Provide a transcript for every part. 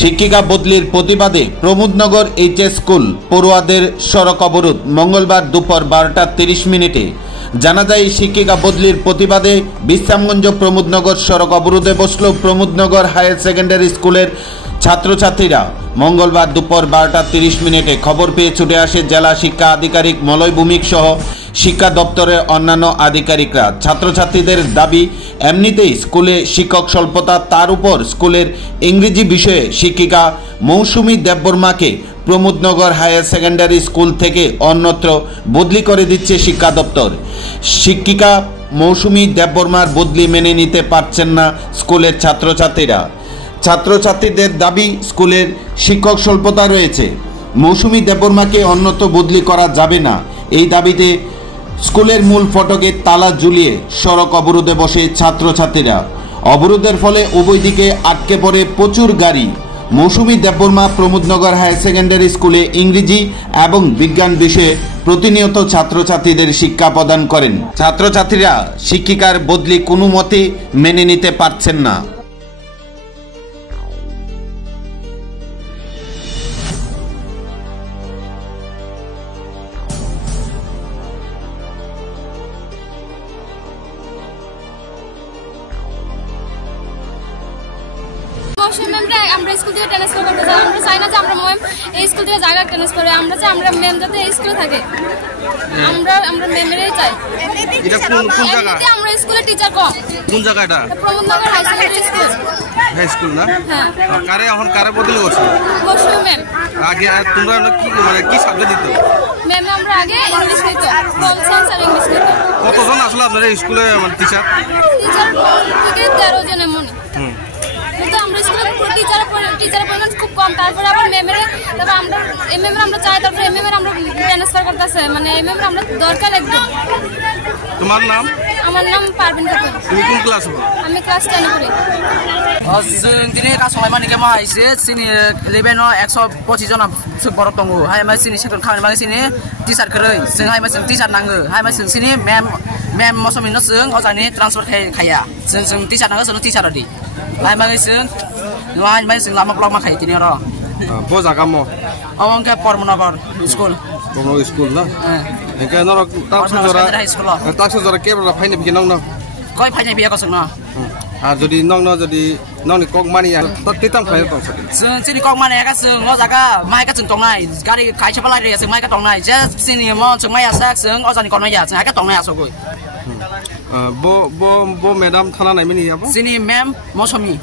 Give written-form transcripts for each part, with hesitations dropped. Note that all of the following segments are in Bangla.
শিক্ষিকা বদলির প্রতিবাদে প্রমোদনগর এইচএস স্কুল পড়ুয়াদের সড়ক অবরোধ মঙ্গলবার দুপুর 12:30 জানা যায় শিক্ষিকা বদলির প্রতিবাদে বিশ্রামগঞ্জ প্রমোদনগর সড়ক অবরোধে বসল প্রমোদনগর হায়ার সেকেন্ডারি স্কুলের ছাত্রছাত্রীরা। মঙ্গলবার দুপুর 12:30 খবর পেয়ে ছুটে আসে জেলা শিক্ষা আধিকারিক মলয় ভৌমিক সহ শিক্ষা দপ্তরের অন্যান্য আধিকারিকরা। ছাত্রছাত্রীদের দাবি, এমনিতেই স্কুলে শিক্ষক স্বল্পতা, তার উপর স্কুলের ইংরেজি বিষয়ে শিক্ষিকা মৌসুমী দেববর্মাকে প্রমোদনগর হায়ার সেকেন্ডারি স্কুল থেকে অন্যত্র বদলি করে দিচ্ছে শিক্ষা দপ্তর। শিক্ষিকা মৌসুমী দেববর্মার বদলি মেনে নিতে পারছেন না স্কুলের ছাত্রছাত্রীরা। ছাত্রছাত্রীদের দাবি, স্কুলের শিক্ষক স্বল্পতা রয়েছে, মৌসুমী দেববর্মাকে অন্যত্র বদলি করা যাবে না। এই দাবিতে স্কুলের মূল ফটকে তালা ঝুলিয়ে সড়ক অবরোধে বসে ছাত্রছাত্রীরা। অবরোধের ফলে উভয় দিকে আটকে পড়ে প্রচুর গাড়ি। মৌসুমী দেববর্মা প্রমোদনগর হায়ার সেকেন্ডারি স্কুলে ইংরেজি এবং বিজ্ঞান বিষয়ে প্রতিনিয়ত ছাত্রছাত্রীদের শিক্ষা প্রদান করেন। ছাত্রছাত্রীরা শিক্ষিকার বদলি কোনো মতে মেনে নিতে পারছেন না। আমরা স্কুল থেকে ট্রান্সফার করতে চাই। আমরা চাই না যে আমরা ম্যাম এই স্কুল থেকে জায়গা ট্রান্সফার হয়। আমরা চাই আমরা ম্যাম যাতে এই স্কুলে থাকে। আমরা ম্যামেরই চাই। এটা কোন জায়গা? আমরা স্কুলে টিচার কম। কোন জায়গাটা? Pramodnagar high secondary school. High school না? হ্যাঁ। কারে বদলি করছে? মৌসুমী ম্যাম। আগে তোমরা কি সাবজেক্ট দিত? ম্যাম আমরা আগে ইংলিশ নিত, হোম সায়েন্স আর ইংলিশ নিত। কতজন আসলে আপনাদের স্কুলে টিচার? টিচার থেকে 13 জন এমন। কিন্তু আমরা স্কুলে টিচারের পরিমাণ খুব কম। তারপরে আবার তারপর আমরা এমএমের আমরা চাই, তারপরে এমএমের আমরা ট্রান্সফার করতেছে, মানে এমএমের আমরা দরকার একদম। তোমার নাম? আমার নাম পারভিন খাতুন। তুমি কোন ক্লাস পড়ো? আমি ক্লাস 10 পড়ি। दिनै कासंहाय माने केमा आइसे सिनि 11 125 जना बरफ दङ हाय मा सिनि सेकेन्ड खामानि माने सिनि टिचार खरै जों हाय मा जों टिचार नाङो हाय मा जों सिनि मेम मसमिन जों अजानि ट्रान्सफर खाया जों टिचार नाङो जों टिचार दि हाय मा जों हाय मा जों लामा ब्लक मा खाय दिनै र बो जागा म अवंके परमनगर स्कुल ना एके नर ताक्स जरा केबरा फाइने बिनङ न कय फाइने बिया कसङ न আর যদি নংনি কক মানি তিতাম খাই দं जों सिनि कक माने का जों न जागा माइका जों दंनाय गारि खाइसे बलाय रे जों माइका दंनाय जे सिनि म जों माइया साक जों अजानि करनाय या जों हाका दंनाय आसगै बो मैडम थाना नाय मिनि याबो सिनि मैम मौसमी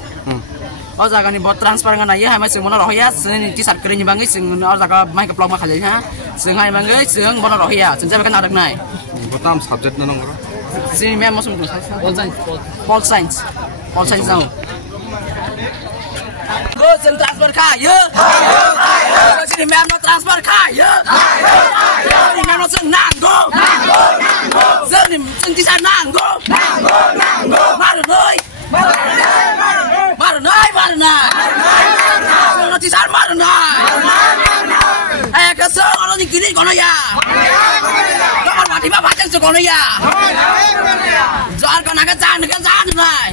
अ जागानि ब ट्रान्सफर गना या हाय जों मना रहया जों टिचार करिनि बाङै जों अ जागा माइका ब्लक मा खालै हा जों हाय बाङै जों मना रहया जों जेबा नादक नाय बताम सब्जेक्ट न नंगरो सिनि मैम मौसमी पॉल साइंस जाऊ go जों ट्रान्सफर खायो सिनि मैम न ट्रान्सफर खायो सिनि मैम जों नांगौ जों टिचार नांगौ मारनाय टिचार मारनाय एक जों अरनि गिरि गनया तमर माथिमा भाजन जों गनया जार गनागा जान नाय